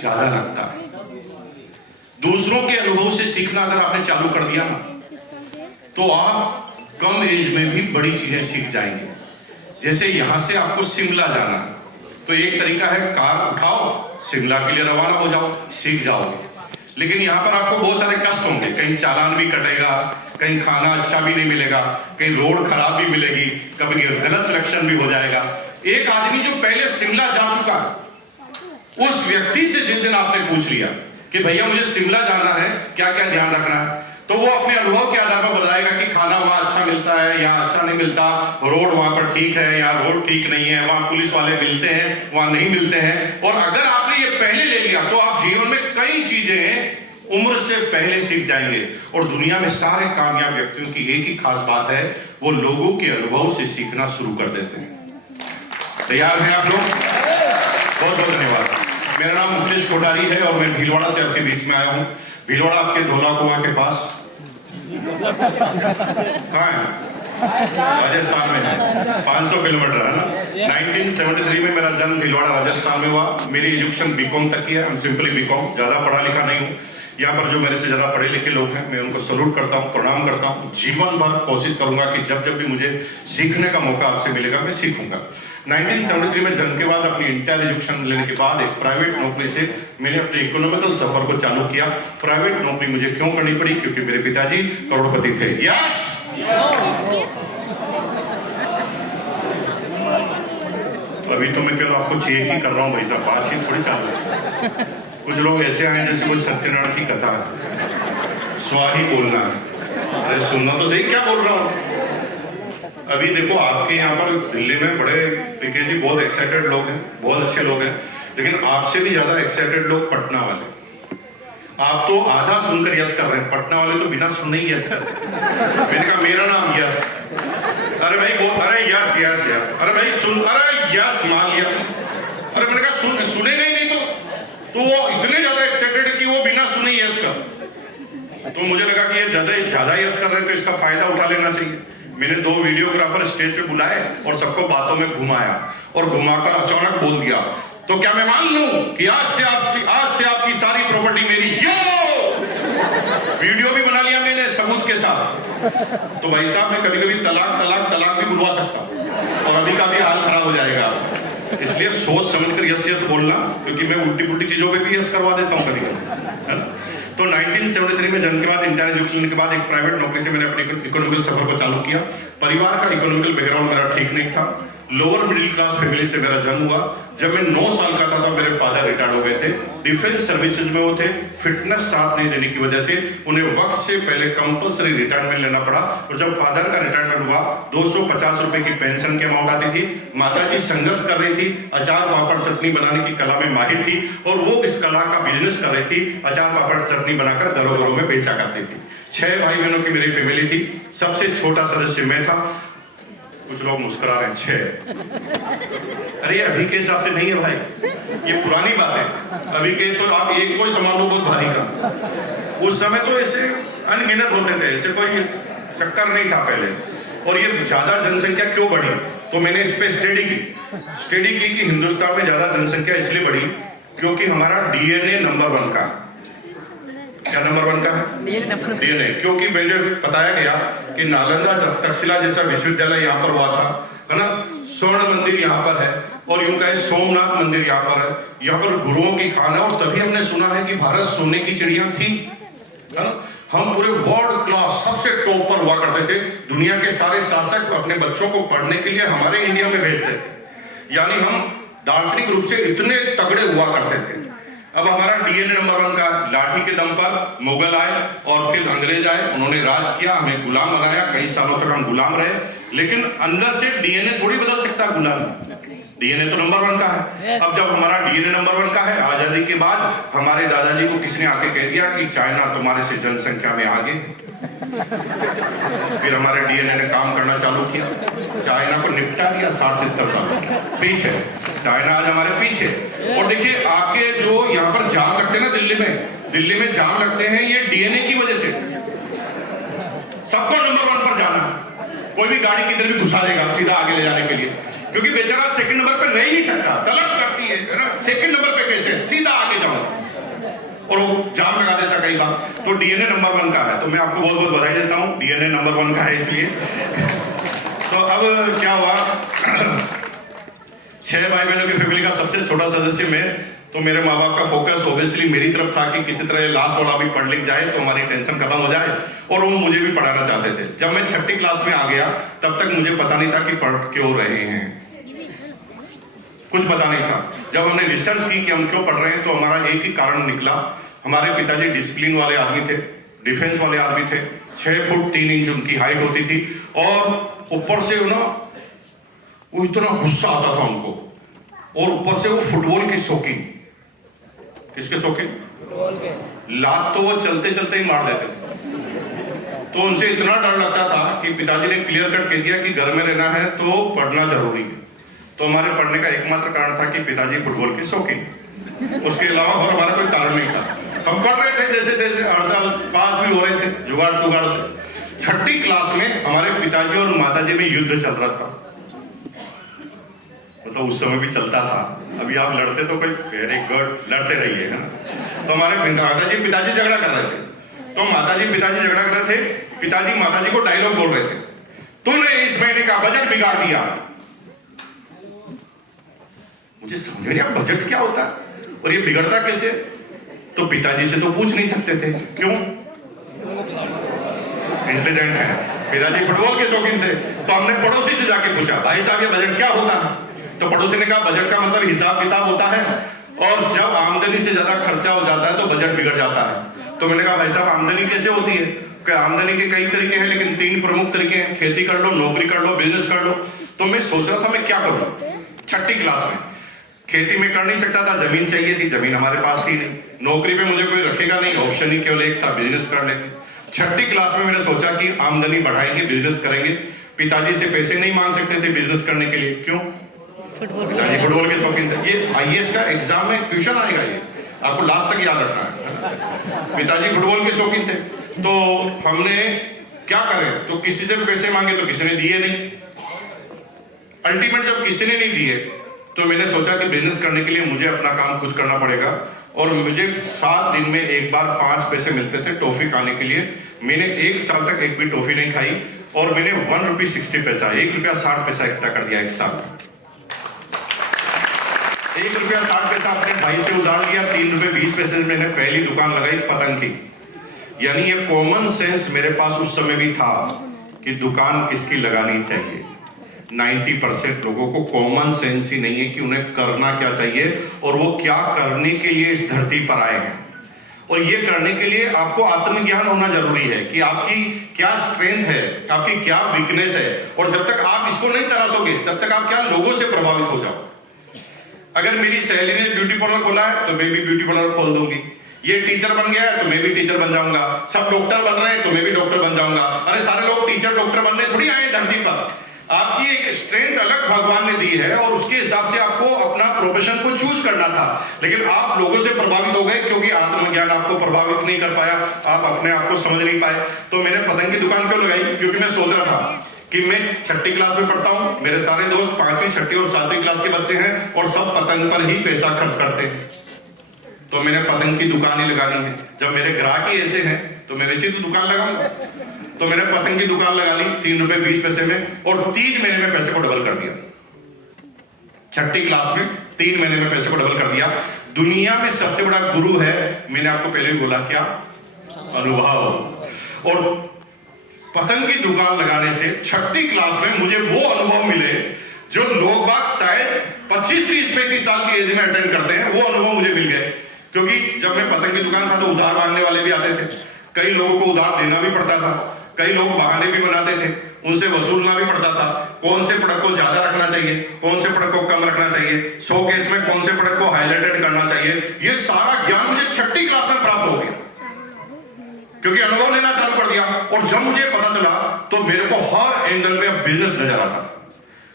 ज्यादा लगता है। दूसरों के अनुभव से सीखना अगर आपने चालू कर दिया ना, तो आप कम एज में भी बड़ी चीजें सीख जाएंगे। जैसे यहां से आपको शिमला जाना है, तो एक तरीका है कार उठाओ, शिमला के लिए रवाना हो जाओ, सीख जाओगे। लेकिन यहाँ पर आपको बहुत सारे कष्ट होंगे, कहीं चालान भी कटेगा, कहीं खाना अच्छा भी नहीं मिलेगा, कहीं रोड खराब भी मिलेगी, कभी गलत सिलेक्शन भी हो जाएगा। एक आदमी जो पहले शिमला जा चुका है, उस व्यक्ति से जिस दिन आपने पूछ लिया कि भैया मुझे शिमला जाना है, क्या क्या ध्यान रखना है, तो वो अपने अनुभव के आधार पर बताएगा कि खाना वहां अच्छा मिलता है, यहाँ अच्छा नहीं मिलता, रोड वहां पर ठीक है, यहाँ रोड ठीक नहीं है, वहां पुलिस वाले मिलते हैं, वहां नहीं मिलते हैं। और अगर आपने ये पहले ले लिया तो आप जीवन में कई चीजें उम्र से पहले सीख जाएंगे। और दुनिया में सारे कामयाब व्यक्तियों की एक ही खास बात है, वो लोगों के अनुभव से सीखना शुरू कर देते हैं। तैयार हैं आप लोग? बहुत बहुत धन्यवाद। मेरा नाम मुकेश कोठारी है और मैं भीलवाड़ा से आपके बीच में आया हूँ। भीलवाड़ा आपके धोला कुआं के पास कहाँ है? राजस्थान में है, 500 किलोमीटर है ना। 1973 में मेरा जन्म भीलवाड़ा राजस्थान में हुआ। मेरी एजुकेशन बीकॉम तक की है, हम सिंपली बीकॉम, ज्यादा पढ़ा लिखा नहीं हूँ। यहाँ पर जो मेरे से ज्यादा पढ़े लिखे लोग हैं, मैं उनको सैल्यूट करता हूँ, प्रणाम करता हूँ। जीवन भर कोशिश करूंगा कि जब जब भी मुझे सीखने का मौका आपसे मिलेगा मैं सीखूंगा। 1973 में जन्म के बाद अपनी इंटर एजुकेशन लेने के बाद एक प्राइवेट नौकरी से मैंने अपने इकोनॉमिकल सफर को चालू किया। प्राइवेट नौकरी मुझे क्यों करनी पड़ी? क्योंकि मेरे पिताजी करोड़पति थे। यस, अभी तो मैं केवल आपको चेक ही कर रहा हूँ भाई साहब, बातचीत थोड़ी चालू है। कुछ लोग ऐसे आए जैसे कोई सत्यनारायण की कथा है, स्वाही बोलना है। अरे सुनना तो सही, क्या बोल रहा हूँ। अभी देखो आपके यहाँ पर दिल्ली में बड़े पीके जी बहुत एक्साइटेड लोग हैं, बहुत अच्छे लोग हैं, लेकिन आपसे भी ज्यादा एक्साइटेड लोग पटना वाले। आप तो आधा सुनकर यस कर रहे हैं, पटना वाले तो बिना सुनने ही यस कर रहे हैं। मैंने कहा मेरा नाम यस, अरे भाई बोल, अरे यस यस यस, अरे भाई सुन, अरे यस मान लिया। अरे मैंने कहा सुनेगा ही नहीं, तो वो इतने ज्यादा एक्साइटेड है कि वो बिना सुने यस कर। तो मुझे लगा कि ये ज्यादा यस कर रहे हैं तो इसका फायदा उठा लेना चाहिए। मैंने 2 वीडियोग्राफर स्टेज पे बुलाए और सबको बातों में घुमाया और घुमाकर अचानक बोल दिया, तो क्या मैं मान लूं कि आज से आपकी सारी प्रॉपर्टी मेरी? वीडियो भी बना लिया मैंने सबूत के साथ। तो भाई साहब मैं कभी कभी तलाक भी बुलवा सकता हूं और अभी का भी हाल खराब हो जाएगा। इसलिए सोच समझकर यस यस बोलना, क्योंकि मैं उल्टी पुल्टी चीजों पे भी यस करवा देता हूँ कभी कभी। तो 1973 में जन्म के बाद, इंटर एजुकेशन के बाद एक प्राइवेट नौकरी से मैंने अपने इकोनॉमिकल सफर को चालू किया। परिवार का इकोनॉमिकल बैकग्राउंड मेरा ठीक नहीं था, लोअर मिडिल क्लास फैमिली से मेरा जन्म हुआ। जब मैं 9 साल का था तब मेरे फादर रिटायर्ड हो गए थे, डिफेंस सर्विसेज में वो थे। फिटनेस साथ नहीं देने की वजह से उन्हें वक्त से पहले कंपल्सरी रिटायरमेंट लेना पड़ा। और जब फादर का रिटायरमेंट हुआ, 250 रुपए की पेंशन की अमाउंट आती थी। माताजी संघर्ष कर रही थी, अचार पापड़ चटनी बनाने की कला में माहिर थी और वो इस कला का बिजनेस कर रही थी। अचार पापड़ चटनी बनाकर घरों घरों में बेचा करती थी। 6 भाई बहनों की मेरी फैमिली थी, सबसे छोटा सदस्य मैं था। कुछ लोग मुस्कुरा रहे हैं, 6। अरे अभी के हिसाब से नहीं है भाई, ये पुरानी बात है। अभी के तो आप एक कोई संभाल लो बहुत भारी काम। उस समय तो ऐसे अनगिनत होते थे, ऐसे कोई चक्कर नहीं था पहले। और ये ज्यादा जनसंख्या क्यों बढ़ी, तो मैंने इस पे स्टडी की कि हिंदुस्तान में ज्यादा जनसंख्या इसलिए बढ़ी क्योंकि हमारा डीएनए नंबर 1 का। क्या नंबर 1 का है? डीएनए। क्योंकि मुझे बताया गया कि नालंदा तक्षशिला जैसा विश्वविद्यालय यहाँ पर हुआ था, है ना। स्वर्ण मंदिर यहाँ पर है और यूं कहे सोमनाथ मंदिर यहाँ पर है। यहाँ पर गुरुओं की खान है और तभी हमने सुना है कि भारत सोने की चिड़िया थी, है ना। हम पूरे वर्ल्ड क्लास सबसे टॉप पर हुआ करते थे। दुनिया के सारे शासक अपने बच्चों को पढ़ने के लिए हमारे इंडिया में भेजते थे, यानी हम दार्शनिक रूप से इतने तगड़े हुआ करते थे। अब हमारा डीएनए नंबर 1 का। लाठी के दम पर मुगल आए और फिर अंग्रेज आए, उन्होंने राज किया, हमें गुलाम बनाया। कई सालों तक हम गुलाम रहे, लेकिन अंदर से डीएनए थोड़ी बदल सकता गुलाम। डीएनए तो नंबर 1 का है। अब जब हमारा डीएनए नंबर 1 का है, आजादी के बाद हमारे दादाजी को किसने आके कह दिया कि चाइना तुम्हारे से जनसंख्या में आगे। फिर हमारे डीएनए ने काम करना चालू किया, चाइना को निपटा दिया 60-70 साल पीछे। चाइना आज हमारे पीछे। और देखिए आके जो यहाँ पर जाम लगते हैं ना, दिल्ली में जाम लगते हैं, ये डीएनए की वजह से। सबको नंबर 1 पर जाना, कोई भी गाड़ी किधर भी घुसा देगा सीधा आगे ले जाने के लिए, क्योंकि बेचारा सेकंड नंबर पे रह ही नहीं सकता, तलब करती है ना। सेकंड नंबर पे कैसे सीधा आगे जाऊं। जाम लगा देता कई बार। तो डीएनए नंबर 1 का है, तो मैं आपको बहुत बहुत बधाई देता हूँ, डीएनए नंबर 1 का है इसलिए। तो अब क्या हुआ, 6 भाई बहनों की फैमिली का सबसे छोटा सदस्य मैं, तो मेरे माँ बाप का फोकस ऑब्वियसली मेरी तरफ था कि किसी तरह लास्ट वाला भी पढ़ लिख जाए तो हमारी टेंशन खत्म हो जाए, और वो मुझे भी पढ़ाना चाहते थे। जब मैं 6ठी क्लास में आ गया तब तक मुझे पता नहीं था कि पढ़ क्यों रहे हैं, कुछ पता नहीं था। जब हमने रिसर्च की कि हम क्यों पढ़ रहे हैं तो हमारा एक ही कारण निकला। हमारे पिताजी डिसिप्लिन वाले आदमी थे, डिफेंस वाले आदमी थे, 6 फुट 3 इंच उनकी हाइट होती थी, और ऊपर से ना वो इतना गुस्सा आता था उनको, और ऊपर से वो फुटबॉल की शौकीन। किसके शौकीन? लात तो वो चलते चलते ही मार देते थे। तो उनसे इतना डर लगता था कि पिताजी ने क्लियर कट कह दिया कि घर में रहना है तो पढ़ना जरूरी है। तो हमारे पढ़ने का एकमात्र कारण था कि पिताजी फुटबॉल के शौकीन, उसके अलावा और हमारा कोई कारण नहीं था। हम पढ़ रहे थे जैसे जैसे, हर साल पास भी हो रहे थे जुगाड़ टुगाड़ से। 6ठी क्लास में हमारे पिताजी और माताजी में युद्ध चल रहा था, मतलब उस समय भी चलता था। अभी आप लड़ते तो कोई वेरी गुड, लड़ते रहिए, है ना। तो हमारे माताजी पिताजी झगड़ा कर रहे थे, तो माताजी पिताजी झगड़ा कर रहे थे, पिताजी माताजी को डायलॉग बोल रहे थे, तूने इस महीने का बजट बिगाड़ दिया। मुझे समझ नहीं आया बजट क्या होता है और ये बिगड़ता कैसे। तो पिताजी से तो पूछ नहीं सकते थे, क्यों? इंटेलिजेंट है पिताजी, फुटबॉल के शौकीन थे। तो हमने पड़ोसी से जाके पूछा, भाई साहब ये बजट क्या होता है? तो पड़ोसी ने कहा बजट का मतलब हिसाब किताब होता है, और जब आमदनी से ज्यादा खर्चा हो जाता है तो बजट बिगड़ जाता है। तो मैंने कहा भाई साहब आमदनी कैसे होती है? कि आमदनी के कई तरीके हैं, लेकिन 3 प्रमुख तरीके हैं, खेती कर लो, नौकरी कर लो, बिजनेस कर लो। तो मैं सोच रहा था मैं क्या करूं। 6ठी क्लास में खेती में कर नहीं सकता था, जमीन चाहिए थी, जमीन हमारे पास थी नहीं, नौकरी पे मुझे कोई रखेगा नहीं, ऑप्शन ही केवल एक था, बिजनेस कर लेंगे। 6ठी क्लास में मैंने सोचा कि आमदनी बढ़ाएंगे, बिजनेस करेंगे। पिताजी से पैसे नहीं मांग सकते थे बिजनेस करने के लिए, क्यों? पिताजी फुटबॉल के शौकीन थे। ये आईएएस का एग्जाम में क्वेश्चन आएगा, ये आपको लास्ट तक याद रखना है। पिताजी फुटबॉल के शौकीन थे, तो हमने क्या करें, तो किसी से पैसे मांगे तो किसी ने दिए नहीं। अल्टीमेट जब किसी ने नहीं दिए तो मैंने सोचा कि बिजनेस करने के लिए मुझे अपना काम खुद करना पड़ेगा, और मुझे 7 दिन में एक बार 5 पैसे मिलते थे टॉफी खाने के लिए। मैंने 1 साल तक एक भी टॉफी नहीं खाई, और मैंने 1 रुपये 60 पैसा, 1 रुपया 60 पैसा इकट्ठा कर दिया एक साल। 1 रुपया 60 पैसा अपने भाई से उधार लिया, 3 रुपये 20 पैसे में मैंने पहली दुकान लगाई पतंग की। यानी ये कॉमन सेंस मेरे पास उस समय भी था कि दुकान किसकी लगानी चाहिए। 90% लोगों को कॉमन सेंस ही नहीं है कि उन्हें करना क्या चाहिए और वो क्या करने के लिए इस धरती पर आए हैं। और ये करने के लिए आपको आत्मज्ञान होना जरूरी है कि आपकी क्या स्ट्रेंथ है, आपकी क्या वीकनेस है, और जब तक आप इसको नहीं तराशोगे तब तक आप क्या लोगों से प्रभावित हो जाओ। अगर मेरी सहेली ने ब्यूटी पार्लर खोला है तो मैं भी ब्यूटी पार्लर खोल दूंगी। ये टीचर बन गया है तो मैं भी टीचर बन जाऊंगा। सब डॉक्टर बन रहे हैं तो मैं भी डॉक्टर बन जाऊंगा। अरे सारे लोग टीचर डॉक्टर बनने थोड़ी आए धरती पर। आपकी एक स्ट्रेंथ अलग भगवान ने दी है और उसके हिसाब से आपको अपना प्रोफेशन को चूज करना था, लेकिन आप लोगों से प्रभावित हो गए क्योंकि आत्मज्ञान आपको प्रभावित नहीं कर पाया, आप अपने आप को समझ नहीं पाए। तो मैंने पतंग की दुकान क्यों लगाई? क्योंकि मैं सोच रहा था कि मैं 6ठी क्लास में पढ़ता हूँ, मेरे सारे दोस्त 5वीं 6ठी और 7वीं क्लास के बच्चे हैं और सब पतंग पर ही पैसा खर्च करते हैं, तो मैंने पतंग की दुकान ही लगानी है। जब मेरे ग्राहक ही ऐसे हैं तो मैं वैसे ही तो दुकान लगाऊंगा। तो मैंने पतंग की दुकान लगा ली 3 रुपए 20 पैसे में, और 3 महीने में पैसे को डबल कर दिया। 6ठी क्लास में 3 महीने में पैसे को डबल कर दिया। दुनिया में सबसे बड़ा गुरु है, मैंने आपको पहले भी बोला, क्या? अनुभव। और पतंग की दुकान लगाने से 6ठी क्लास में मुझे वो अनुभव मिले जो लोग बाग शायद 25, 30, 35 साल की एज में अटेंड करते हैं, वो अनुभव मुझे मिल गए। क्योंकि जब मैं पतंग की दुकान था तो उधार मांगने वाले भी आते थे, कई लोगों को उधार देना भी पड़ता था, कई लोग बहाने भी बनाते थे, उनसे वसूलना भी पड़ता था। कौन से प्रोडक्ट को ज्यादा रखना चाहिए, कौन से प्रोडक्ट को कम रखना चाहिए, शोकेस में कौन से प्रोडक्ट को हाईलाइटेड करना चाहिए, ये सारा ज्ञान मुझे 6ठी क्लास में प्राप्त हो गया क्योंकि अनुभव लेना चालू कर दिया। और जब मुझे पता चला तो मेरे को हर एंगल में बिजनेस नजर आता था।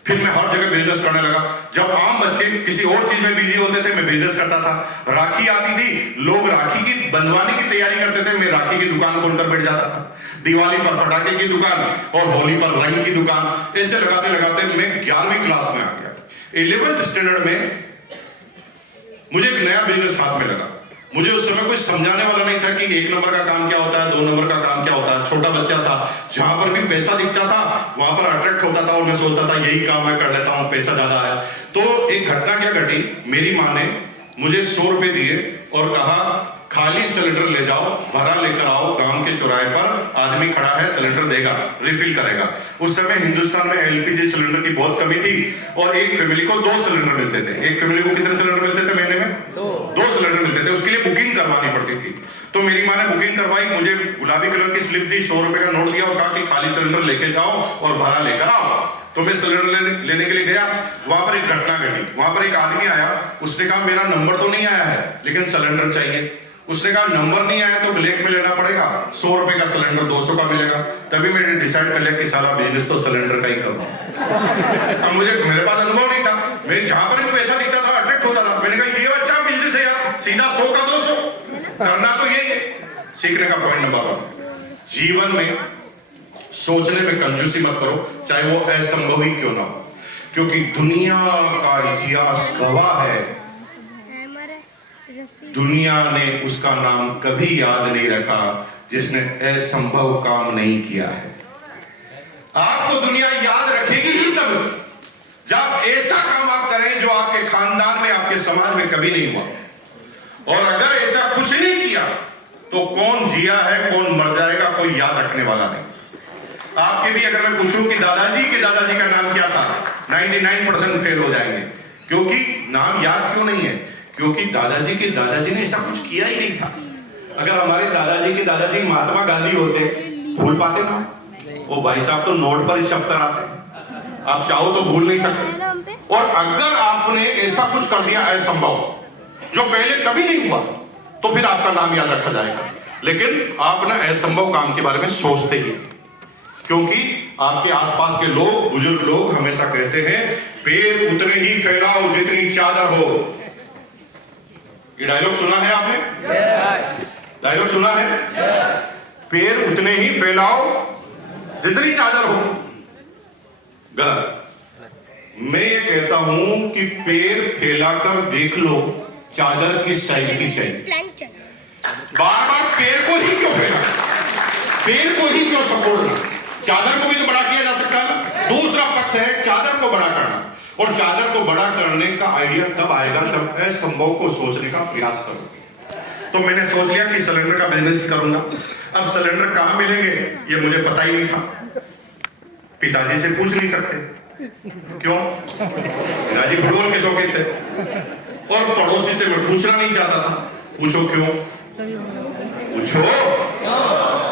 फिर मैं हर जगह बिजनेस करने लगा। जब आम बच्चे किसी और चीज में बिजी होते थे मैं बिजनेस करता था। राखी आती थी, लोग राखी की बंधवाने की तैयारी करते थे, मैं राखी की दुकान खोलकर बैठ जाता था। दिवाली पर पटाखे की दुकान और होली पर रंग की दुकान, ऐसे लगाते लगाते मैं 11वीं क्लास में आ गया। 11th स्टैंडर्ड में मुझे एक नया बिजनेस हाथ में लगा। मुझे उस समय कोई समझाने वाला नहीं था कि 1 नंबर का काम क्या होता है, 2 नंबर का काम क्या होता है। छोटा बच्चा था, जहां पर भी पैसा दिखता था वहां पर अट्रैक्ट होता था और मैं सोचता था यही काम मैं कर लेता हूं, पैसा ज्यादा आया। तो एक घटना क्या घटी, मेरी माँ ने मुझे 100 रुपए दिए और कहा खाली सिलेंडर ले जाओ, भरा लेकर आओ, गांव के चौराहे पर आदमी खड़ा है, सिलेंडर देगा, रिफिल करेगा। उस समय हिंदुस्तान में एलपीजी सिलेंडर की बहुत कमी थी और एक फैमिली को 2 सिलेंडर मिलते थे। एक फैमिली को कितने सिलेंडर मिलते थे महीने में? 2 सिलेंडर मिलते थे। उसके लिए बुकिंग करवानी पड़ती थी। तो मेरी माँ ने बुकिंग करवाई, मुझे गुलाबी कलर की स्लिप दी, 100 रुपए का नोट दिया और कहा कि खाली सिलेंडर लेके जाओ और भरा लेकर आओ। तो मैं सिलेंडर लेने के लिए गया। वहां पर एक घटना घटी। वहां पर एक आदमी आया, उसने कहा मेरा नंबर तो नहीं आया है लेकिन सिलेंडर चाहिए। उसने कहा नंबर नहीं आया तो ब्लैक में लेना पड़ेगा, 100 रुपए का सिलेंडर 200 का मिलेगा। तभी मैंने डिसाइड कर लिया कि साला बिजनेस तो सिलेंडर का ही करूंगा। अब मेरे पास अनुभव नहीं था, मैं जहां पर भी पैसा दिखता था अट्रैक्ट होता था। मैंने कहा ये अच्छा बिजनेस है यार, सीधा 100 का 200 करना तो यही है। सीखने का पॉइंट नंबर 1, जीवन में सोचने में कंजूसी मत करो, चाहे वो असंभव ही क्यों ना हो, क्योंकि दुनिया का इतिहास गवाह है, दुनिया ने उसका नाम कभी याद नहीं रखा जिसने असंभव काम नहीं किया है। आपको दुनिया याद रखेगी ही तब जब ऐसा काम आप करें जो आपके खानदान में, आपके समाज में कभी नहीं हुआ। और अगर ऐसा कुछ नहीं किया तो कौन जिया है, कौन मर जाएगा, कोई याद रखने वाला नहीं। आपके भी अगर मैं पूछूं कि दादाजी के दादाजी का नाम क्या था, 99% फेल हो जाएंगे। क्योंकि नाम याद क्यों नहीं है? क्योंकि दादाजी के दादाजी ने ऐसा कुछ किया ही नहीं था। अगर हमारे दादाजी के दादाजी महात्मा गांधी होते, भूल पाते ना? वो भाई साहब तो नोट पर ही शब्द कराते, आप चाहो तो भूल नहीं सकते। और अगर आपने ऐसा कुछ कर दिया असंभव जो पहले कभी नहीं हुआ तो फिर आपका नाम याद रखा जाएगा। लेकिन आप ना असंभव काम के बारे में सोचते ही, क्योंकि आपके आसपास के लोग, बुजुर्ग लोग हमेशा कहते हैं पैर उतने ही फैलाओ जितनी चादर हो। ये डायलॉग सुना है आपने? डायलॉग सुना है? पैर उतने ही फैलाओ जितनी चादर हो। गलत। मैं ये कहता हूं कि पैर फैलाकर देख लो चादर किस साइज की चाहिए। बार बार पैर को ही क्यों फैला, पैर को ही क्यों सपोर्टना? चादर को भी तो बड़ा किया जा सकता है। दूसरा पक्ष है चादर को बड़ा करना। और चादर को बड़ा करने का आइडिया तब आएगा जब असंभव को सोचने का प्रयास करोगे। तो मैंने सोच लिया कि सिलेंडर का बिजनेस करूंगा। अब सिलेंडर कहां मिलेंगे ये मुझे पता ही नहीं था। पिताजी से पूछ नहीं सकते, क्यों? पिताजी फुटबॉल के शौकीन थे। और पड़ोसी से मैं पूछना नहीं चाहता था। पूछो क्यों? पूछो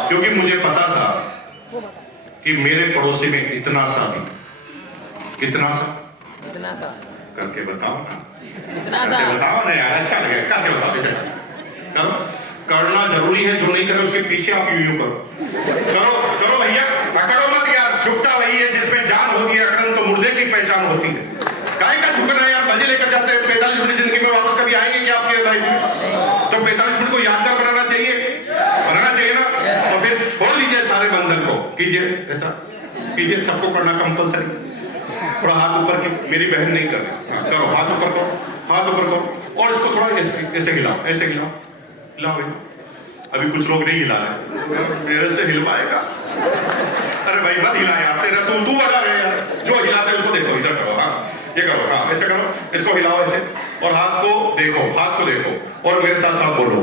क्योंकि मुझे पता था कि मेरे पड़ोसी में इतना सा भी, कितना सा करके बताओ ना, करके बताओ ना यार, अच्छा लगेगा। करके बताओ, इसे करो। करना जरूरी है, जो नहीं करे उसके पीछे आप यूं करो। करो भैया, अकड़ो मत यार। झुकता वही है जिसमें जान होती है, अकड़न तो मुर्दे की पहचान होती है। काय का झुकना यार, मजे लेकर जाते हैं। 45 मिनट जिंदगी में वापस कभी आएंगे क्या आपके लाइफ में? तो 45 मिनट को यादगार बनाना चाहिए ना। तो फिर छोड़ लीजिए सारे बंधन को, कीजिए ऐसा कीजिए, सबको करना कंपलसरी। थोड़ा हाथ ऊपर की, मेरी बहन नहीं कर रही, हाँ करो, हाथ ऊपर करो, हाथ ऊपर करो। और इसको थोड़ा ऐसे हिलाओ, ऐसे हिलाओ, हिलाओ भाई। अभी कुछ लोग नहीं हिला रहे, मेरे से हिलवाएगा? अरे भाई मत हिला यार, तेरा तू बड़ा है यार। जो हिलाते है उसको देखो, इधर करो, हाँ ये करो, हाँ ऐसे करो, इसको हिलाओ ऐसे, और हाथ को देखो, हाथ को देखो और मेरे साथ साथ बोलो,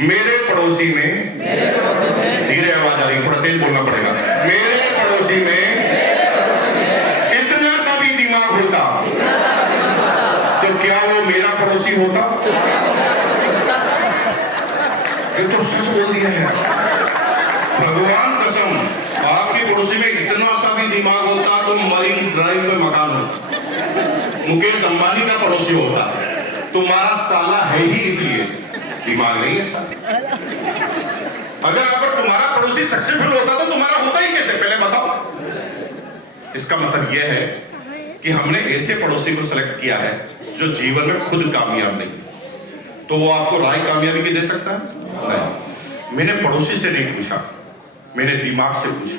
मेरे पड़ोसी में, धीरे आवाज आ रही, थोड़ा तेज बोलना पड़ेगा। मेरे पड़ोसी में इतना सा भी दिमाग होता तो क्या वो मेरा पड़ोसी होता? ये तो सच बोल दिया है भगवान कसम। आपके पड़ोसी में इतना सा भी दिमाग होता तो मरीन ड्राइव पे मकान होता, मुकेश अंबानी का पड़ोसी होता। तुम्हारा साला है ही इसलिए, दिमाग नहीं है साला। अगर तुम्हारा पड़ोसी सक्सेसफुल होता तो तुम्हारा होता ही कैसे, पहले बताओ। इसका मतलब यह है कि हमने ऐसे पड़ोसी को सेलेक्ट किया है जो जीवन में खुद कामयाब नहीं, तो वो आपको राय कामयाबी की दे सकता है? नहीं। मैंने पड़ोसी से नहीं पूछा, मैंने दिमाग से पूछा।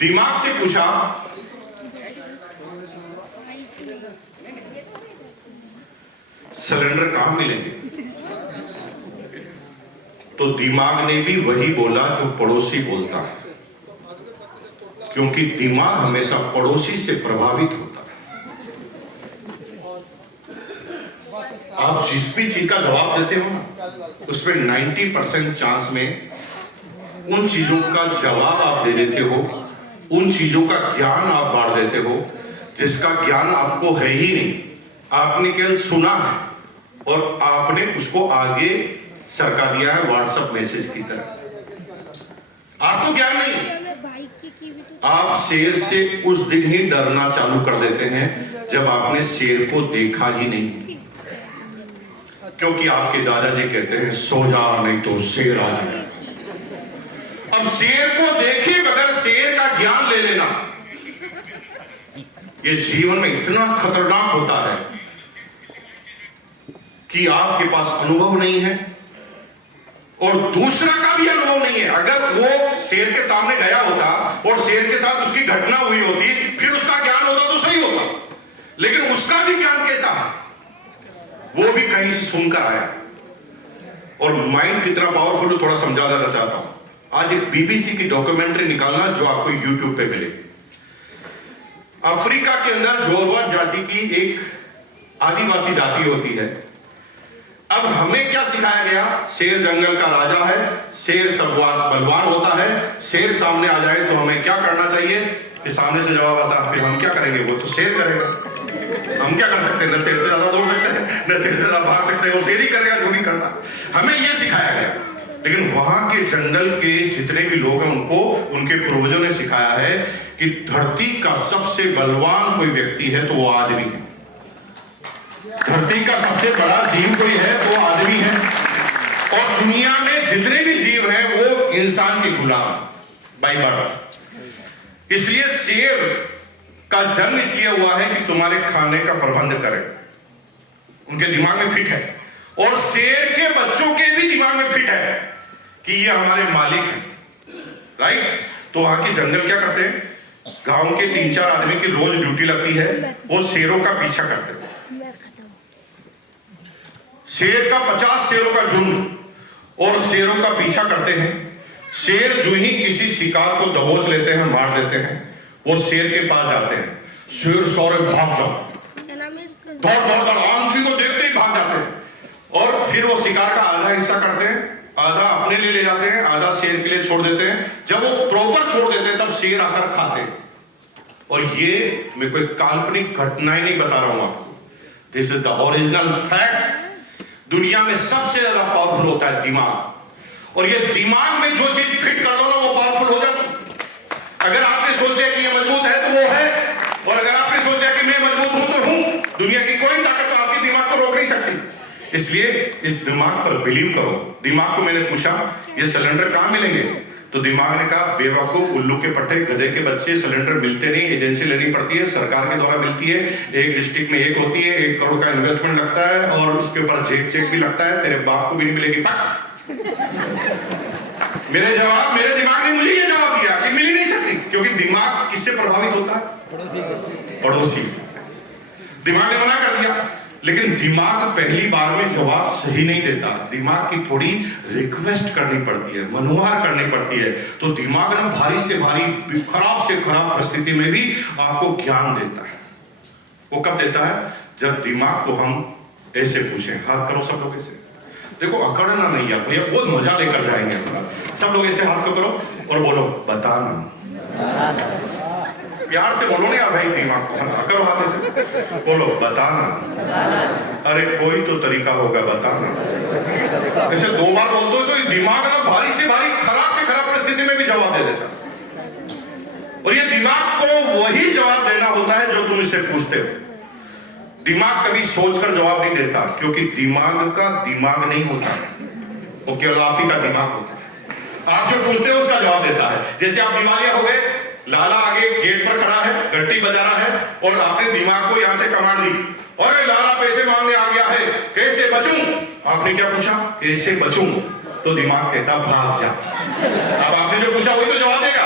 दिमाग से पूछा सिलेंडर कहां मिलेंगे? तो दिमाग ने भी वही बोला जो पड़ोसी बोलता है, क्योंकि दिमाग हमेशा पड़ोसी से प्रभावित होता है। आप जिस भी चीज का जवाब देते हो ना, उसमें 90% चांस में उन चीजों का जवाब आप दे देते हो, उन चीजों का ज्ञान आप बांट देते हो जिसका ज्ञान आपको है ही नहीं, आपने केवल सुना है और आपने उसको आगे सरका दिया है व्हाट्सएप मैसेज की तरह। आपको ज्ञान नहीं। आप शेर से उस दिन ही डरना चालू कर देते हैं जब आपने शेर को देखा ही नहीं, क्योंकि आपके दादाजी कहते हैं सो जा नहीं तो शेर आ जाए। अब शेर को देखे बगैर शेर का ज्ञान ले लेना, ये जीवन में इतना खतरनाक होता है कि आपके पास अनुभव नहीं है और दूसरा का भी अनुभव नहीं है। अगर वो शेर के सामने गया होता और शेर के साथ उसकी घटना हुई होती, फिर उसका ज्ञान होता तो सही होता, लेकिन उसका भी ज्ञान कैसा है? वो भी कहीं से सुनकर आया। और माइंड कितना पावरफुल है थोड़ा समझा देना चाहता हूं। आज एक बीबीसी की डॉक्यूमेंट्री निकालना जो आपको यूट्यूब पे मिले। अफ्रीका के अंदर जोरवा जाति की एक आदिवासी जाति होती है। अब हमें क्या सिखाया गया? शेर जंगल का राजा है, शेर सब बलवान होता है, शेर सामने आ जाए तो हमें क्या करना चाहिए? कि सामने से जवाब आता, फिर हम क्या करेंगे? वो तो शेर करेगा, हम क्या कर सकते हैं? न शेर से ज्यादा दौड़ सकते हैं, न शेर से ज्यादा भाग सकते हैं, वो शेर ही करेगा जो नहीं करता। हमें ये सिखाया गया। लेकिन वहां के जंगल के जितने भी लोग हैं उनको उनके पूर्वजों ने सिखाया है कि धरती का सबसे बलवान कोई व्यक्ति है तो वो आदमी है। धरती का सबसे बड़ा जीव कोई है तो वो आदमी है। और दुनिया में जितने भी जीव हैं वो इंसान के गुलाम बाय बर्थ। इसलिए शेर का जन्म इसलिए हुआ है कि तुम्हारे खाने का प्रबंध करे, उनके दिमाग में फिट है। और शेर के बच्चों के भी दिमाग में फिट है कि ये हमारे मालिक हैं, राइट? तो वहां के जंगल क्या करते हैं? गांव के 3-4 आदमी की रोज ड्यूटी लगती है, वो शेरों का पीछा करते हैं। शेर का 50 शेरों का झुंड और शेरों का पीछा करते हैं। शेर जो ही किसी शिकार को दबोच लेते हैं, मार देते हैं, वो शेर के पास जाते हैं। शेर सौरे भाग जाओ, दौड़ दौड़ दौड़, आंधी को देखते ही भाग जाते हैं। और फिर वो शिकार का आधा हिस्सा करते हैं, आधा अपने लिए ले जाते हैं, आधा शेर के लिए छोड़ देते हैं। जब वो प्रॉपर छोड़ देते हैं तब शेर आकर खाते हैं। और ये मैं कोई काल्पनिक घटनाएं नहीं बता रहा हूं आपको, this is the original fact. दुनिया में सबसे ज्यादा पावरफुल होता है दिमाग, और ये दिमाग में जो चीज फिट कर दो ना वो पावरफुल हो जाती। अगर आपने सोच लिया कि ये मजबूत है तो वो है, और अगर आपने सोच लिया कि मैं मजबूत हूं तो हूं, दुनिया की कोई ताकत तो आपके दिमाग को रोक नहीं सकती। इसलिए इस दिमाग पर बिलीव करो। दिमाग को मैंने पूछा ये सिलेंडर कहां मिलेंगे? तो दिमाग ने कहा बेवकूफ, उल्लू के पट्टे, गधे के बच्चे, सिलेंडर मिलते नहीं, एजेंसी लेनी पड़ती है, सरकार के द्वारा मिलती है, एक डिस्ट्रिक्ट में एक होती है, 1 करोड़ का इन्वेस्टमेंट लगता है और उसके ऊपर चेक भी लगता है, तेरे बाप को भी नहीं मिलेगी। मेरे दिमाग ने मुझे ये जवाब दिया कि मिल ही नहीं सकती, क्योंकि दिमाग किससे प्रभावित होता है? पड़ोसी। दिमाग ने मना कर दिया, लेकिन दिमाग पहली बार में जवाब सही नहीं देता। दिमाग की थोड़ी रिक्वेस्ट करनी पड़ती है, मनोहार करनी पड़ती है, तो दिमाग ना भारी से भारी, खराब से खराब परिस्थिति में भी आपको ज्ञान देता है। वो कब देता है? जब दिमाग को हम ऐसे पूछें। हाथ करो सब लोग ऐसे, देखो अकड़ना नहीं है भैया, बहुत मजा लेकर जाएंगे हम। सब लोग ऐसे हाथ को करो और बोलो बताना। प्यार से बोलो ना यार भाई, दिमाग को करो हाथ ऐसे, बोलो बताना। अरे कोई तो तरीका होगा बताना। ऐसे 2 बार बोलते हो तो दिमाग ना भारी से भारी, खराब से खराब परिस्थिति में भी जवाब दे देता। और ये दिमाग को वही जवाब देना होता है जो तुम इससे पूछते हो। दिमाग कभी सोचकर जवाब नहीं देता, क्योंकि दिमाग का दिमाग नहीं होता, वो केवल आप ही का दिमाग होता है। आप जो पूछते हो उसका जवाब देता है। जैसे आप दिवालिया हो गए, लाला आगे गेट पर खड़ा है, घंटी बजा रहा है, और आपने दिमाग को यहां से कमांड दी, और लाला पैसे मांगने आ गया है, कैसे बचूं? आपने क्या पूछा? कैसे बचूं? तो दिमाग कहता भाग जा। अब आपने जो पूछा वही तो जवाब देगा।